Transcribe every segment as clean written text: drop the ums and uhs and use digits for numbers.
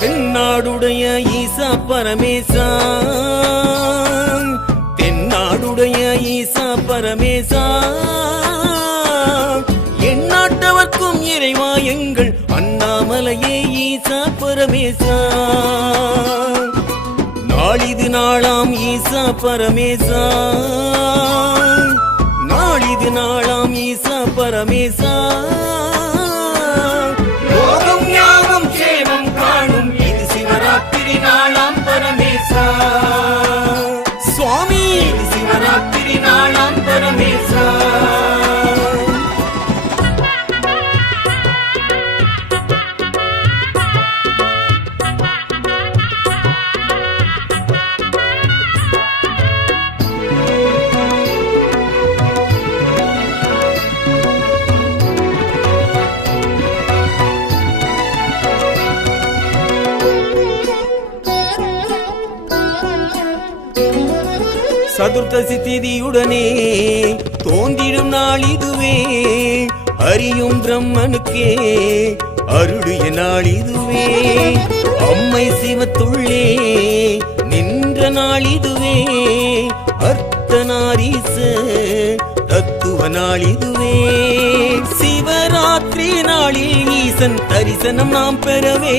தென்னாடுடைய ஈசா பரமேசா, தென்னாடுடைய ஈசா பரமேசா, எந்நாட்டவர்க்கும் இறைவா எங்கள் அண்ணாமலையே ஈசா பரமேசா. நாளிது நாளாம் ஈசா பரமேசா, நாளிது நாளாம் ஈசா பரமேசா, லோகம் யாவும் சேவம் காணும் இது சிவராத்திரி நாளாம் பரமேசா. சுவாமி இது சிவராத்திரி நாளாம் பரமேசா. சதுர்த்தசி திதியுடனே தோன்றிடும் நாள் இதுவே, அறியும் பிரம்மனுக்கே அருளிய நாள் இதுவே. அம்மை சிவத்துள்ளே நின்ற நாள் இதுவே, அர்த்தநாரீச தத்துவ நாள் இதுவே. சிவராத்திரி நாளில் ஈசன் தரிசனம் நாம் பெறவே,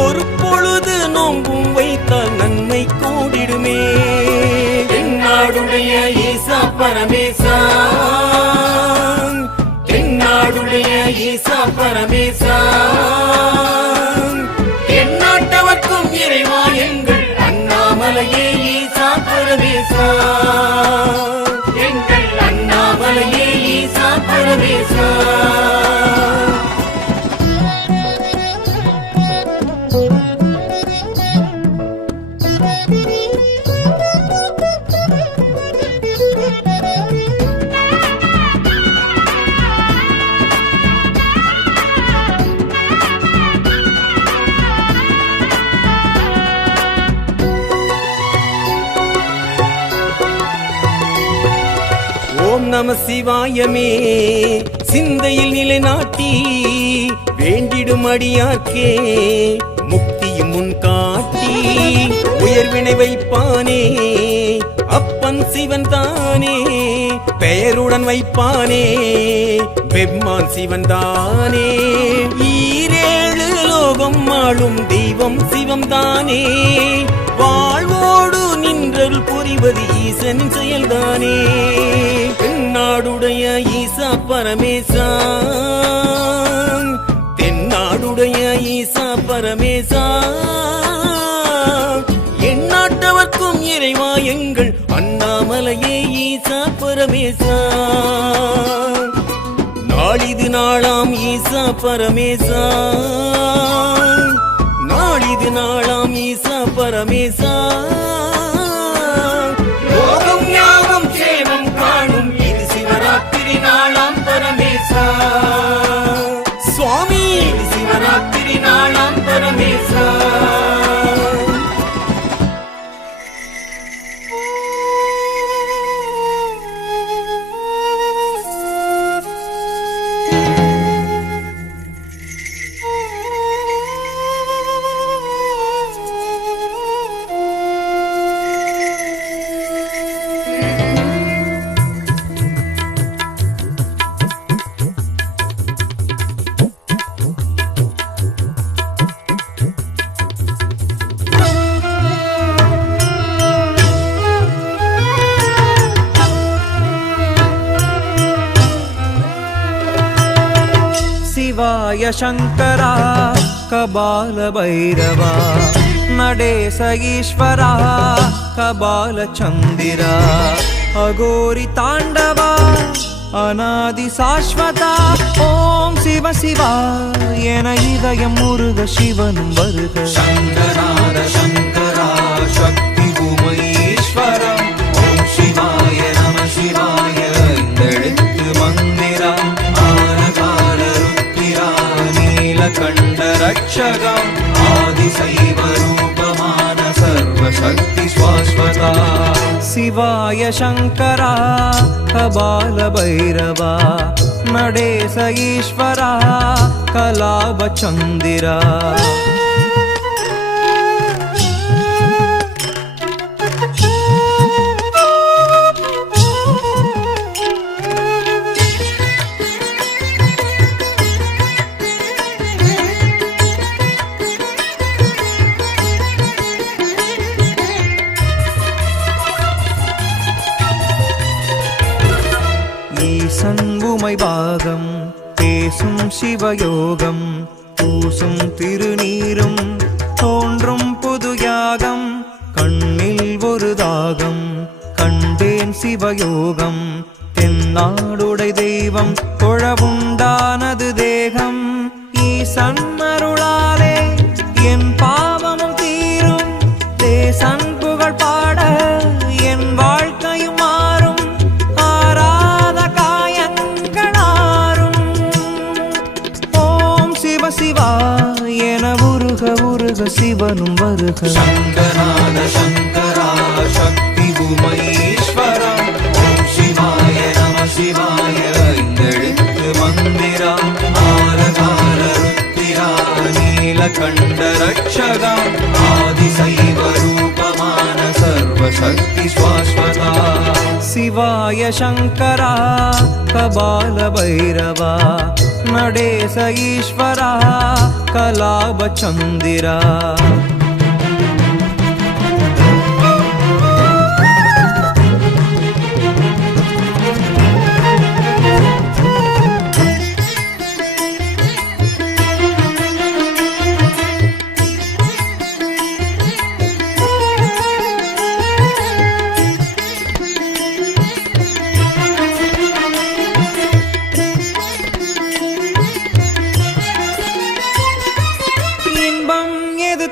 ஒரு பொழுது நோம்பும் வைத்தால் நன்மை கூடிடுமே. தென்னாடுடைய ஈசா பரமேசா, தென்னாடுடைய ஈசா பரமேசா, எந்நாட்டவர்க்கும் இறைவா எங்கள் அண்ணாமலையே ஈசா பரமேசா, எங்கள் அண்ணாமலையே ஈசா பரமேசா. ஓம் நம சிவாயமே சிந்தையில் நிலைநாட்டி, வேண்டிடும் அடியார்க்கே முக்தியும் முன் காட்டி, உயர்வினை வைப்பானே அப்பன் சிவன் தானே, பெயருடன் வைப்பானே பெம்மான் சிவன் தானே. ஈரேழு லோகம் ஆளும் தெய்வம் சிவம் தானே, வாழ்வோடு நின்றருள் புரிவது ஈசனின் செயல்தானே. தென்னாடுடைய ஈசா பரமேசா, தென்னாடுடைய ஈசா பரமேசா, எந்நாட்டவர்க்கும் இறைவா எங்கள் அண்ணாமலையே ஈசா பரமேசா. நாளிது நாளாம் ஈசா பரமேசா, நாளிது நாளாம் ஈசா பரமேசா, லோகம் யாவும் சேவம் காணும் இது சிவராத்திரி நாளாம் பரமேசா. சுவாமி இது சிவராத்திரி நாளாம் பரமேசா. शिवाय शंकरा कबाल भैरवा, नडेश ईश्वरा कबाल चंदिरा, अघोरी तांडवा अनादि शाश्वता. ओम शिव शिवा एन இதயம் முருக சிவனும் வருக. शंकरा शंकरा शक्ति भूमईश्वरम, ओम शाश्वता शिवाय शङ्करा कबालभैरवा நடேச ஈஸ்வரா கலாபச்சந்திரா ஈசன்புமை பாகம் பேசும் சிவயோகம் பூசும் திருநீரும் தோன்றும் புது யாகம் கண்ணில் ஒரு தாகம் கண்டேன் சிவயோகம் தென்னாடுடை தெய்வம் தொழவுண்டானது தேகம் ஈசன் அருளாலே என் பாவமும் தீரும் தேசன் புகழ் பாட என் வாழ்க்கையும் மாறும் ஆராத காயங்களாரும் ஓம் சிவ சிவா என உருக உருக சிவனும் வருக சங்கரான சங்கரா சக்தி உமைஸ்வரா ஓம் சிவாய நம சிவாய ஐந்தெழுத்து மந்திரா ஆலகால ருத்திரா நீலகண்ட ரட்சகா ஆதிசைவ ரூபமான சர்வசக்தி சாஸ்வதா சிவாய சங்கரா கபாலபைரவா நடேச ஈஸ்வரா கலாபச்சந்திரா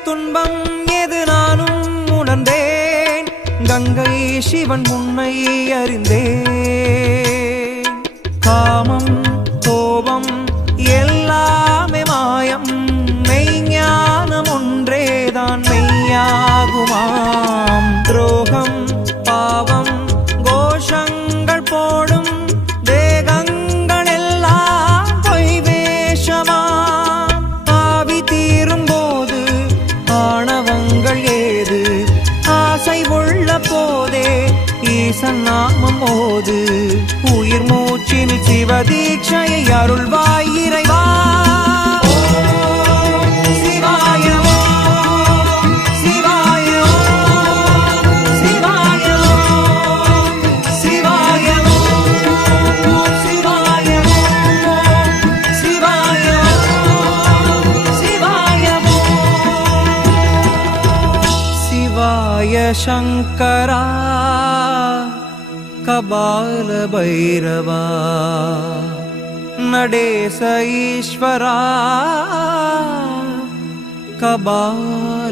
துன்பம் எது நானும் உணர்ந்தேன் கங்கை சிவன் முன்னை அறிந்தேன் காமம் கோபம் எல்லாமே மாயம் மெய்ஞானம் ஒன்றேதான் மெய்யாகுமாம் துரோகம் பாவம் கோஷங்கள் போடும் தேகங்கள் எல்லாம் பொய் வேஷமா ஆவி தீரும் போது ஆணவங்கள் ஏது ஆசை உள்ள போதே ஈசன் நாமம் ஓது உயிர் மூச்சில் சிவதீட்சையை அருள்வாய் இறைவா சிவாய சிவாய சிவாய சிவாய சிவாய சிவாய சிவாய शिवाय शङ्करा कबालभैरवा நடேச ஈஸ்வரா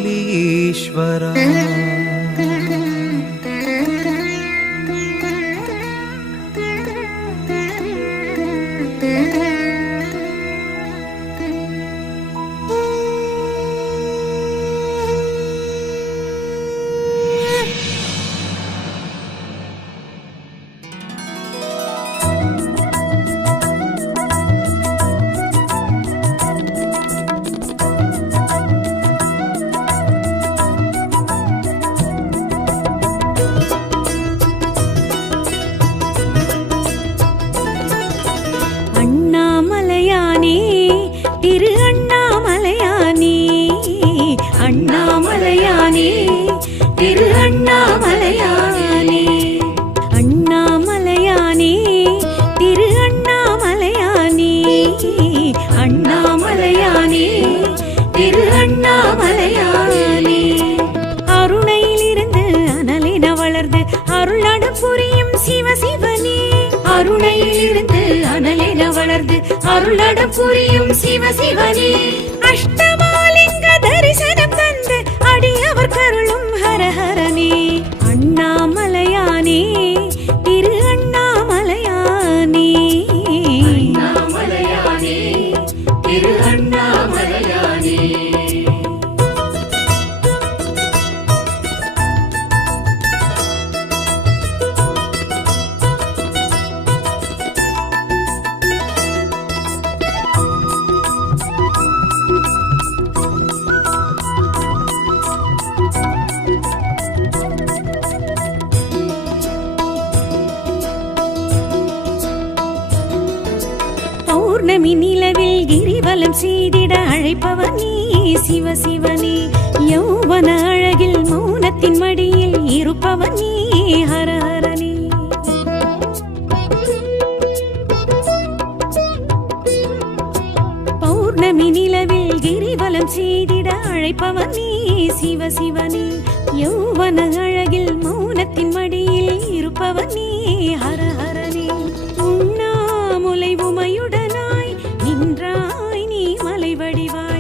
கபாலீஸ்வரா அண்ணாமலையானே திரு அண்ணாமலையானே அண்ணாமலையானே திரு அண்ணாமலையானே அண்ணாமலையானே திரு அண்ணாமலையானே அருணையிலிருந்து அனலின வளர்ந்து அருளட புரியும் சிவ சிவனே அருணையிலிருந்து அனலின வளர்ந்து அருளட புரியும் சிவ சிவனே அஷ்டமாலிங்க தரிசனம் தந்து அடியவர் கருளும் ஹரஹரனே அண்ணாமலையானே திரு அண்ணாமலையானே அண்ணாமலையானே திரு அண்ணாமலையானே பௌர்ணமி நிலவில் கிரிவலம் செய்திட அழைப்பவன் நீ சிவ சிவனே யௌவன அழகில் மௌனத்தின் மடியில் இருப்பவன் நீ ஹர ஹரனே பௌர்ணமி நிலவில் கிரிவலம் செய்திட அழைப்பவன் நீ சிவ சிவனே யௌவன அழகில் மௌனத்தின் மடியில் இருப்பவன் நீ ஹர ஹரனே உண்ணாமுலை உமையுடனாய் நின்றாய் நீ மலை வடிவாய்